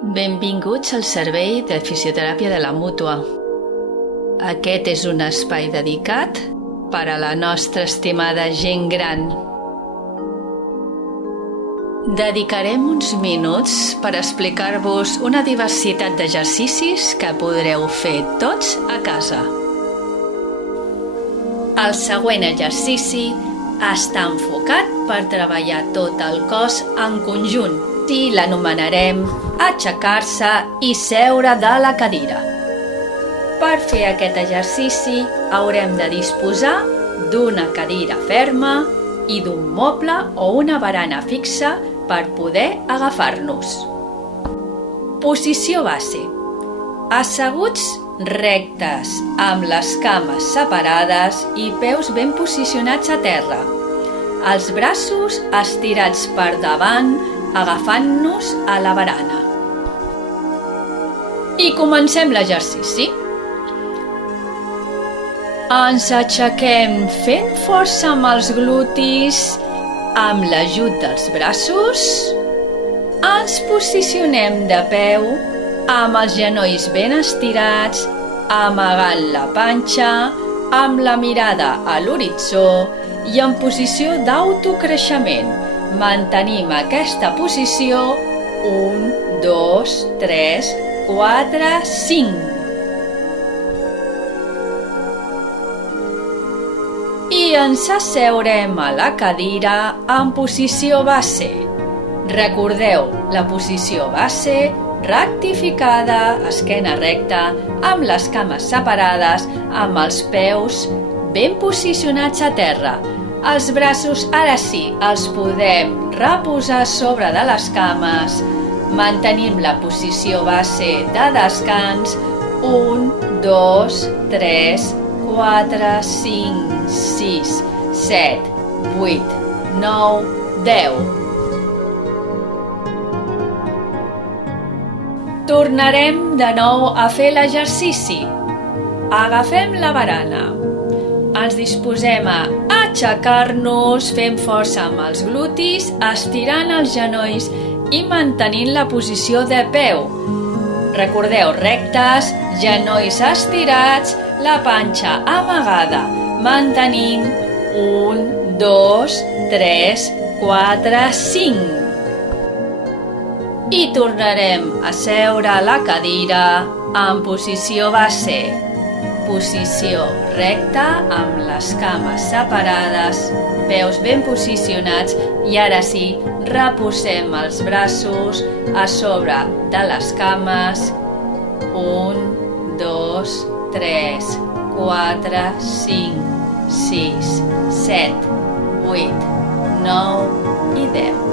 Benvinguts al servei de fisioteràpia de la Mútua. Aquest és un espai dedicat per a la nostra estimada gent gran. Dedicarem uns minuts per explicar-vos una diversitat d'exercicis que podreu fer tots a casa. El següent exercici està enfocat per treballar tot el cos en conjunt i l'anomenarem aixecar-se i seure de la cadira. Per fer aquest exercici haurem de disposar d'una cadira ferma i d'un moble o una barana fixa per poder agafar-nos. Posició base. Asseguts rectes, amb les cames separades i peus ben posicionats a terra. Els braços estirats per davant, agafant-nos a la barana. I comencem l'exercici. Ens aixequem fent força amb els glutis, amb l'ajut dels braços. Ens posicionem de peu, amb els genolls ben estirats, amagant la panxa, amb la mirada a l'horitzó i en posició d'autocreixement. Mantenim aquesta posició 1, 2, 3, 4, 5. I ens asseurem a la cadira en posició base. Recordeu la posició base, rectificada, esquena recta, amb les cames separades, amb els peus ben posicionats a terra. Els braços ara sí els podem reposar sobre de les cames. Mantenim la posició base de descans. 1, 2, 3, 4, 5, 6, 7, 8, 9, 10. Tornarem de nou a fer l'exercici. Agafem la barana. Ens disposem a aixecar-nos, fent força amb els glutis, estirant els genolls i mantenint la posició de peu. Recordeu, rectes, genolls estirats, la panxa amagada, mantenint 1, 2, 3, 4, 5. I tornarem a seure a la cadira en posició base. Posició recta amb les cames separades, peus ben posicionats i ara sí, reposem els braços a sobre de les cames. 1, 2, 3, 4, 5, 6, 7, 8, 9 i 10.